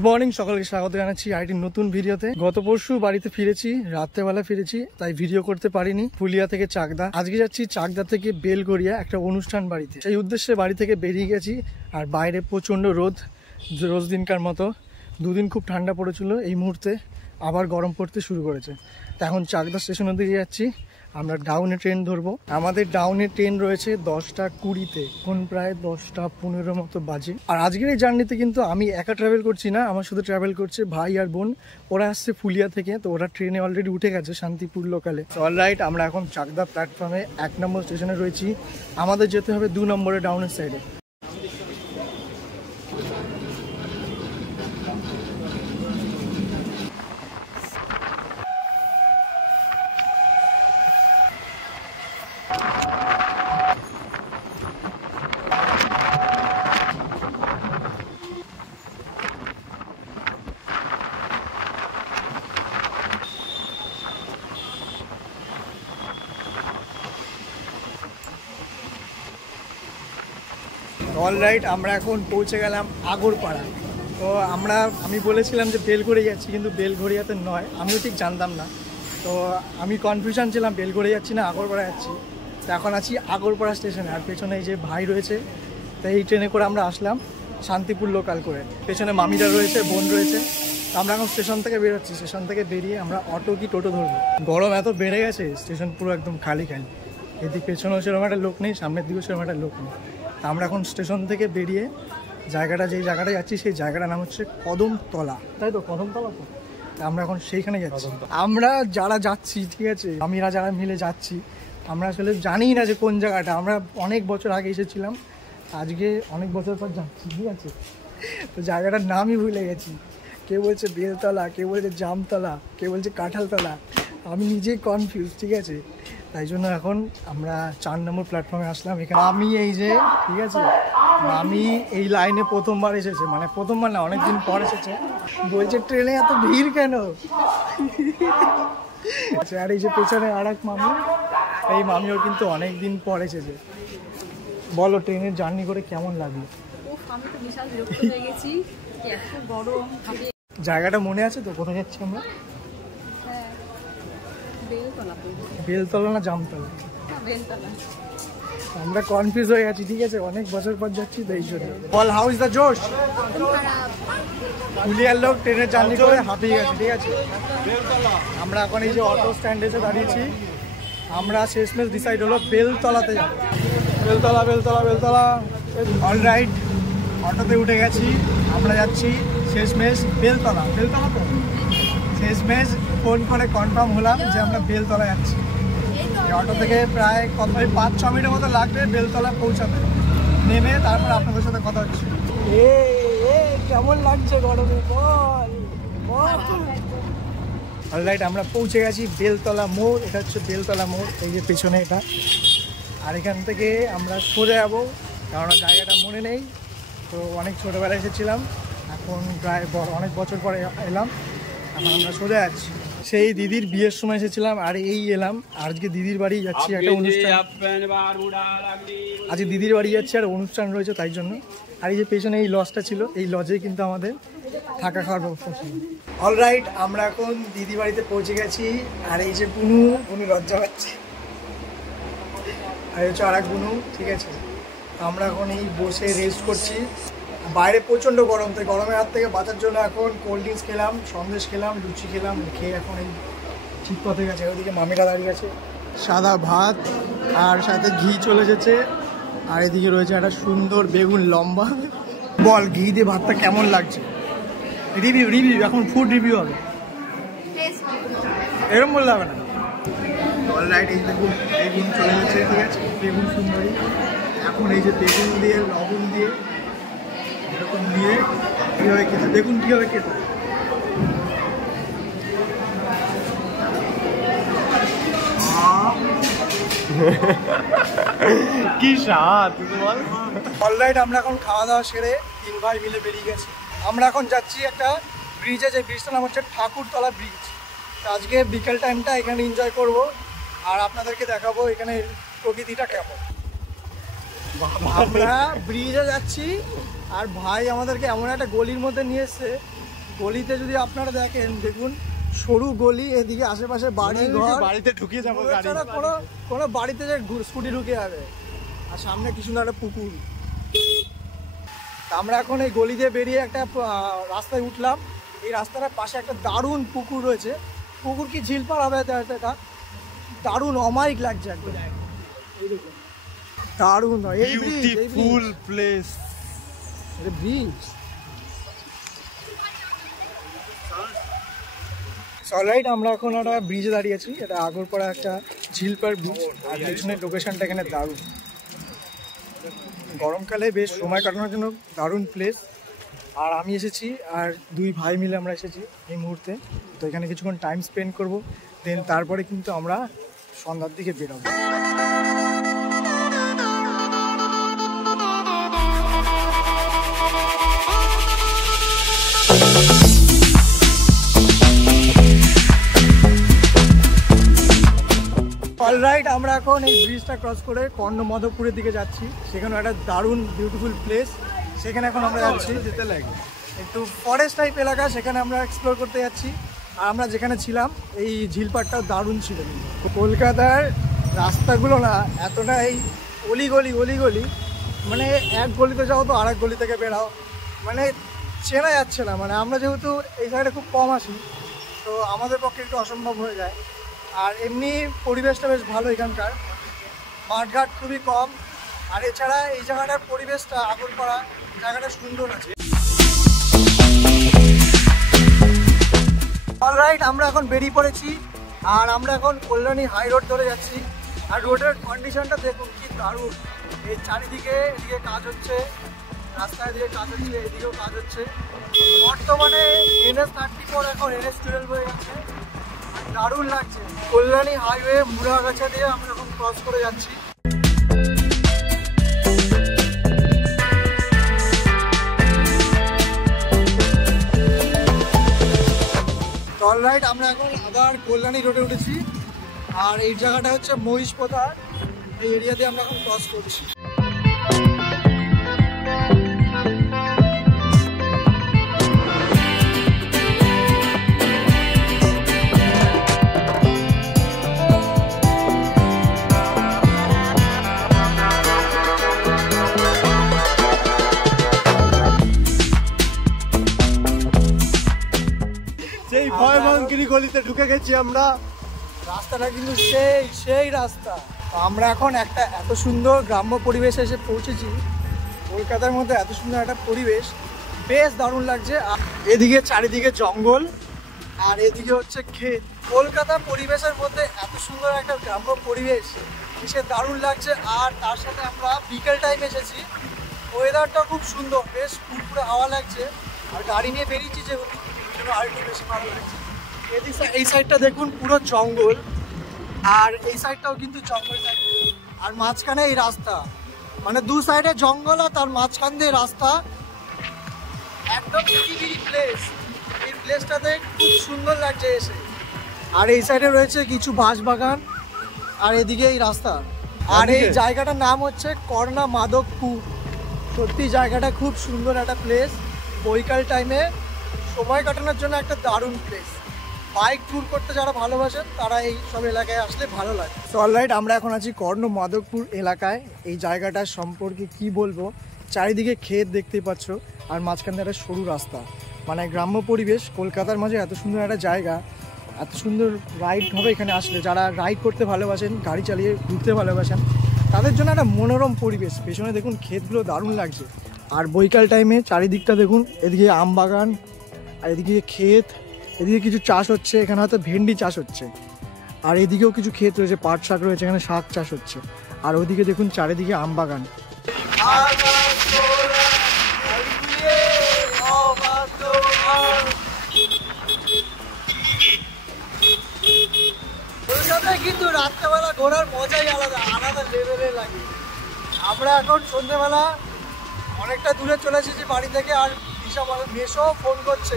Good morning, সকলকে স্বাগত জানাচ্ছি আইটি নতুন ভিডিওতে। গত পরশু বাড়িতে ফিরেছি, রাত্রেবেলা ফিরেছি, তাই ভিডিও করতে পারিনি। ফুলিয়া থেকে চাকদা, আজকে যাচ্ছি চাকদা থেকে বেলগড়িয়া একটা অনুষ্ঠান বাড়িতে। সেই উদ্দেশ্যে বাড়ি থেকে বেরিয়ে গেছি। আর বাইরে প্রচন্ড রোদ, রোজ দিনকার মতো। দুদিন খুব ঠান্ডা পড়েছিল, এই মুহূর্তে আবার গরম পড়তে শুরু করেছে। তো এখন চাকদা স্টেশনের দিকে যাচ্ছি, আমরা ডাউনে ট্রেন ধরবো। আমাদের ডাউনে ট্রেন রয়েছে 10টা 20-তে, এখন প্রায় 10টা 15 মতো বাজে। আর আজকের এই জার্নিতে কিন্তু আমি একা ট্রাভেল করছি না, আমার সাথে ট্রাভেল করছে ভাই আর বোন। ওরা আসছে ফুলিয়া থেকে, তো ওরা ট্রেনে অলরেডি উঠে গেছে শান্তিপুর লোকালে। অলরাইট, আমরা এখন চাকদা প্ল্যাটফর্মে 1 নম্বর স্টেশনে রয়েছি। আমাদের যেতে হবে 2 নম্বরে ডাউনের সাইডে। অলরাইট, আমরা এখন পৌঁছে গেলাম আগরপাড়া। তো আমি বলেছিলাম যে বেলঘড়িয়া যাচ্ছি, কিন্তু বেলঘড়িয়াতে নয়। আমিও ঠিক জানতাম না, তো আমি কনফিউশন ছিলাম বেলঘড়িয়া যাচ্ছি না আগরপাড়া যাচ্ছি। তো এখন আছি আগরপাড়া স্টেশনে। আর পেছনে এই যে ভাই রয়েছে, তো এই ট্রেনে করে আমরা আসলাম শান্তিপুর লোকাল করে। পেছনে মামিরা রয়েছে, বোন রয়েছে। আমরা এখন স্টেশন থেকে বেরোচ্ছি। স্টেশন থেকে বেরিয়ে আমরা অটো কি টোটো ধরবো। গরম এত বেড়ে গেছে, স্টেশন পুরো একদম খালি খালি। এদিকে পেছনেও সেরকম একটা লোক নেই, সামনের দিকেও সেরকম একটা লোক নেই। আমরা এখন স্টেশন থেকে বেরিয়ে যেই জায়গাটা যাচ্ছি, সেই জায়গাটার নাম হচ্ছে কদমতলা, তাই তো? কদমতলা তো। আমরা এখন সেইখানে যাচ্ছি। আমরা যারা যাচ্ছি, ঠিক আছে, আমিরা যারা মিলে যাচ্ছি, আমরা আসলে জানি না যে কোন জায়গাটা। আমরা অনেক বছর আগে এসেছিলাম, আজকে অনেক বছর পর যাচ্ছি, ঠিক আছে। তো জায়গাটার নামই ভুলে গেছি। কেউ বলছে বেলতলা, কেউ বলছে জামতলা, কেউ বলছে কাঁঠালতলা। আমি নিজেই কনফিউজ, ঠিক আছে। তাই জন্য এখন আমরা 4 নম্বর প্ল্যাটফর্মে আসলাম। এখানে আমি এই যে, ঠিক আছে, আমি এই লাইনে প্রথমবার এসেছে, মানে প্রথমবার না, অনেকদিন পর এসেছে। বলছে ট্রেনে এত ভিড় কেন। আর এই যে পেছনে আর এক মামি, এই মামিও কিন্তু অনেকদিন পর এসেছে। বলো, ট্রেনের জার্নি করে কেমন লাগলো? জায়গাটা মনে আছে তো? কোথায় যাচ্ছি আমরা? বেলতলা না জামতলা? আমরা কনফিউজ হয়ে গেছি, ঠিক আছে, অনেক বছর পর যাচ্ছি তো এই জন্য। বল, হাউ ইজ দ্য জোশ? পুলিয়ার লোক ট্রেনের জার্নি করে হাঁপিয়ে গেছে, ঠিক আছে। আমরা এখন এই যে অটো স্ট্যান্ডে এসে দাঁড়িয়েছি। আমরা শেষমেশ ডিসাইড হলো বেলতলাতে যাবো। বেলতলা বেলতলা বেলতলা। অলরাইট, অটোতে উঠে গেছি, আমরা যাচ্ছি শেষমেশ বেলতলা। বেলতলা তো শেষমেশ ফোন করে কনফার্ম হলাম যে আমরা বেলতলা যাচ্ছি। অটো থেকে প্রায় 5-6 মিনিটের মতো লাগবে বেলতলা পৌঁছাতে। নেমে তারপর আপনাদের সাথে কথা হচ্ছে। কেমন লাগছে গরমে, বল। অলরাইট, আমরা পৌঁছে গেছি বেলতলা মোড়। এটা হচ্ছে বেলতলা মোড়, এই যে পেছনে এটা। আর এখান থেকে আমরা সরে যাবো, কারণ জায়গাটা মনে নেই। তো অনেক ছোটোবেলায় এসেছিলাম, এখন প্রায় অনেক বছর পরে এলাম। এখন আমরা সোজা যাচ্ছি। সেই দিদির বিয়ের সময় এসেছিলাম, আর এই এলাম। আজকে দিদির বাড়ি যাচ্ছি, একটা অনুষ্ঠান। আজকে দিদির বাড়ি যাচ্ছি, আর অনুষ্ঠান রয়েছে, তাই জন্য। আর এই যে পেছনে এই লজটা ছিল, এই লজে কিন্তু আমাদের থাকা খাওয়ার ব্যবস্থা ছিল। অলরাইট, আমরা এখন দিদি বাড়িতে পৌঁছে গেছি। আর এই যে বুনু লজ্জা পাচ্ছে, আর হচ্ছে আর এক বুনু, ঠিক আছে। আমরা এখন এই বসে রেস্ট করছি। বাইরে প্রচণ্ড গরম, তাই গরমের হাত থেকে বাঁচার জন্য এখন কোল্ড ড্রিঙ্কস খেলাম, সন্দেশ খেলাম, লুচি খেলাম, খেয়ে এখন এই ঠিক পথে গেছে। ওইদিকে মামিরা দাঁড়িয়ে আছে, সাদা ভাত আর সাথে ঘি চলে এসেছে। আর এদিকে রয়েছে একটা সুন্দর বেগুন লম্বা। বল, ঘি দিয়ে ভাতটা কেমন লাগছে? রিভিউ, এখন ফুড রিভিউ হবে, এরকম বললে হবে না। অলরাইট, এই দেখুন বেগুন চলে গেছে, ঠিক আছে, বেগুন সুন্দরী। এখন এই যে বেগুন দিয়ে লবণ দিয়ে এরকম দিয়ে কীভাবে খেতে, দেখুন কীভাবে খেতে। কি স্বাদ বল। অলরাইট, আমরা এখন খাওয়া দাওয়া সেরে 3 ভাই মিলে বেরিয়ে গেছি। আমরা এখন যাচ্ছি একটা ব্রিজে, যে ব্রিজটার নাম হচ্ছে ঠাকুরতলা ব্রিজ। আজকে বিকেল টাইমটা এখানে এনজয় করব, আর আপনাদেরকে দেখাবো এখানে প্রকৃতিটা কেমন। আমরা ব্রিজে যাচ্ছি, আর ভাই আমাদেরকে এমন একটা গলির মধ্যে নিয়ে এসছে, গলিতে যদি আপনারা দেখেন, দেখুন সরু গলি, এদিকে আশেপাশে বাড়ি ঘর, বাড়িতে ঢুকিয়ে যাবো গাড়ি, কোনো বাড়িতে যে স্কুটি ঢুকে যাবে, আর সামনে কি সুন্দর একটা পুকুর। আমরা এখন এই গলি দিয়ে বেরিয়ে একটা রাস্তায় উঠলাম। এই রাস্তাটার পাশে একটা দারুণ পুকুর রয়েছে। পুকুর কি ঝিল পার হবে, এটা দারুণ অমায়িক লাগছে একদম, দারুণ। এই বিউটিফুল প্লেস, ব্রিজ। অলরাইট, আমরা এখন একটা ব্রিজে দাঁড়িয়েছি। এটা আগরপাড়া একটা ঝিলপার ব্রিজ, আর পেছনের লোকেশনটা এখানে দারুণ। গরমকালে বেশ সময় কাটানোর জন্য দারুণ প্লেস। আর আমি এসেছি, আর দুই ভাই মিলে আমরা এসেছি এই মুহূর্তে। তো এখানে কিছুক্ষণ টাইম স্পেন্ড করব, দেন তারপরে কিন্তু আমরা সন্ধ্যার দিকে বেরোবো। অলরাইট, আমরা এখন এই ব্রিজটা ক্রস করে কর্ণমাধবপুরের দিকে যাচ্ছি। সেখানে একটা দারুণ বিউটিফুল প্লেস, সেখানে এখন আমরা যাচ্ছি। যেতে লাগে একটু ফরেস্ট টাইপ এলাকা, সেখানে আমরা এক্সপ্লোর করতে যাচ্ছি। আর আমরা যেখানে ছিলাম এই ঝিলপাড়টা দারুণ ছিল। কলকাতার রাস্তাগুলো না এতটাই অলিগলি, মানে এক গলিতে যাও তো আর এক গলি থেকে বেরাও, মানে চেনা যাচ্ছে না। মানে আমরা যেহেতু এই সাইডে খুব কম আসি, তো আমাদের পক্ষে একটু অসম্ভব হয়ে যায়। আর এমনি পরিবেশটা বেশ ভালো এখানকার, মাঠঘাট খুবই কম। আর এছাড়া এই জায়গাটার পরিবেশটা, আগরপাড়া জায়গাটা সুন্দর আছে। অলরাইট, আমরা এখন বেরিয়ে পড়েছি, আর আমরা এখন কল্যাণী হাই রোড ধরে যাচ্ছি। আর রোডের কন্ডিশনটা দেখুন কি দারুণ। এই চারিদিকে, এদিকে কাজ হচ্ছে, রাস্তায় দিকে কাজ হচ্ছে, এদিকেও কাজ হচ্ছে। বর্তমানে NH-34 এখন NH-12 হয়ে গেছে, দারুণ লাগছে। কল্যাণী হাইওয়ে মুড়াগাছা দিয়ে আমরা এখন ক্রস করে যাচ্ছি। অলরাইট, আমরা এখন আবার কল্যাণী রোডে উঠেছি। আর এই জায়গাটা হচ্ছে মহিষপোতার, এই এরিয়া দিয়ে আমরা এখন ক্রস করছি। সেই ভয়ভঙ্করী গলিতে ঢুকে গেছি আমরা। রাস্তাটা কিন্তু সেই রাস্তা। আমরা এখন একটা এত সুন্দর গ্রাম্য পরিবেশে এসে পৌঁছেছি। কলকাতার মধ্যে এত সুন্দর একটা পরিবেশ, বেশ দারুণ লাগছে। এদিকে চারিদিকে জঙ্গল, আর এদিকে হচ্ছে ক্ষেত। কলকাতা পরিবেশের মধ্যে এত সুন্দর একটা গ্রাম্য পরিবেশ এসে দারুণ লাগছে। আর তার সাথে আমরা বিকেল টাইম এসেছি, ওয়েদারটা খুব সুন্দর, বেশ ফুরফুরে হাওয়া লাগছে। আর গাড়ি নিয়ে বেরিয়েছি যেহেতু, আর একটু বেশি ভালো লাগছে। এই সাইডটা দেখুন পুরো জঙ্গল, আর এই সাইডটাও কিন্তু জঙ্গল টাইপ। আর মাঝখানে এই রাস্তা, মানে দু সাইডে জঙ্গল আর তার মাঝখান দিয়ে রাস্তা, একদম নিরিবিলি প্লেস। এই প্লেসটাতে খুব সুন্দর লাগছে এসে। আর এই সাইডে রয়েছে কিছু বাঁশ বাগান, আর এদিকে এই রাস্তা। আর এই জায়গাটার নাম হচ্ছে কর্ণমাধবপুর। সত্যি জায়গাটা খুব সুন্দর একটা প্লেস। বৈকাল টাইমে সময় কাটানোর জন্য একটা দারুণ প্লেস। বাইক ট্যুর করতে যারা ভালোবাসেন তারা এই সব এলাকায় আসলে ভালো লাগে। সো অলরাইট, আমরা এখন আছি কর্ণমাধবপুর এলাকায়। এই জায়গাটার সম্পর্কে কি বলবো, চারিদিকে ক্ষেত দেখতেই পাচ্ছ, আর মাঝখানে একটা সরু রাস্তা। মানে গ্রাম্য পরিবেশ, কলকাতার মাঝে এত সুন্দর একটা জায়গা, এত সুন্দর রাইড হবে এখানে আসলে। যারা রাইড করতে ভালোবাসেন, গাড়ি চালিয়ে ঘুরতে ভালোবাসেন, তাদের জন্য একটা মনোরম পরিবেশ। পেছনে দেখুন ক্ষেতগুলো দারুণ লাগছে। আর বৈকাল টাইমে চারিদিকটা দেখুন, এদিকে আম বাগান, আর এদিকে ক্ষেত, এদিকে কিছু চাষ হচ্ছে, এখানে হয়তো ভেন্ডি চাষ হচ্ছে। আর এদিকেও কিছু ক্ষেত রয়েছে, পাট শাক রয়েছে, এখানে শাক চাষ হচ্ছে। আর ওদিকে দেখুন চারিদিকে আম বাগান। কলকাতায় কিন্তু রাত্রেবেলা ঘোরার মজাই আলাদা লেভেলে লাগে। আমরা এখন সন্ধ্যেবেলা অনেকটা দূরে চলে এসেছি বাড়ি থেকে। আর মেশো ফোন করছে।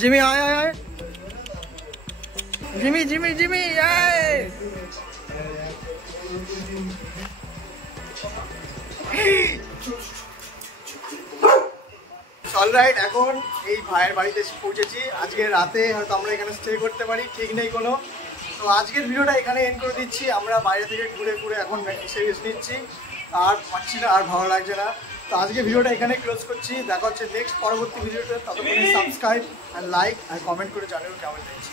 জিমি আয় আয় আয়, জিমি জিমি জিমি আয়। অলরাইট, এখন এই ভাইয়ের বাড়িতে এসে পৌঁছেছি। আজকে রাতে হয়তো আমরা এখানে স্টে করতে পারি, ঠিক নেই কোনো। তো আজকের ভিডিওটা এখানে এন্ড করে দিচ্ছি। আমরা বাইরে থেকে ঘুরে ঘুরে এখন এসে রেস্ট নিচ্ছি, আর পাচ্ছি না, আর ভালো লাগছে না। তো আজকে ভিডিওটা এখানে ক্লোজ করছি। দেখা হচ্ছে নেক্সট পরবর্তী ভিডিওতে। ততক্ষণে সাবস্ক্রাইব আর লাইক আর কমেন্ট করে জানাবেন কেমন লাগছে।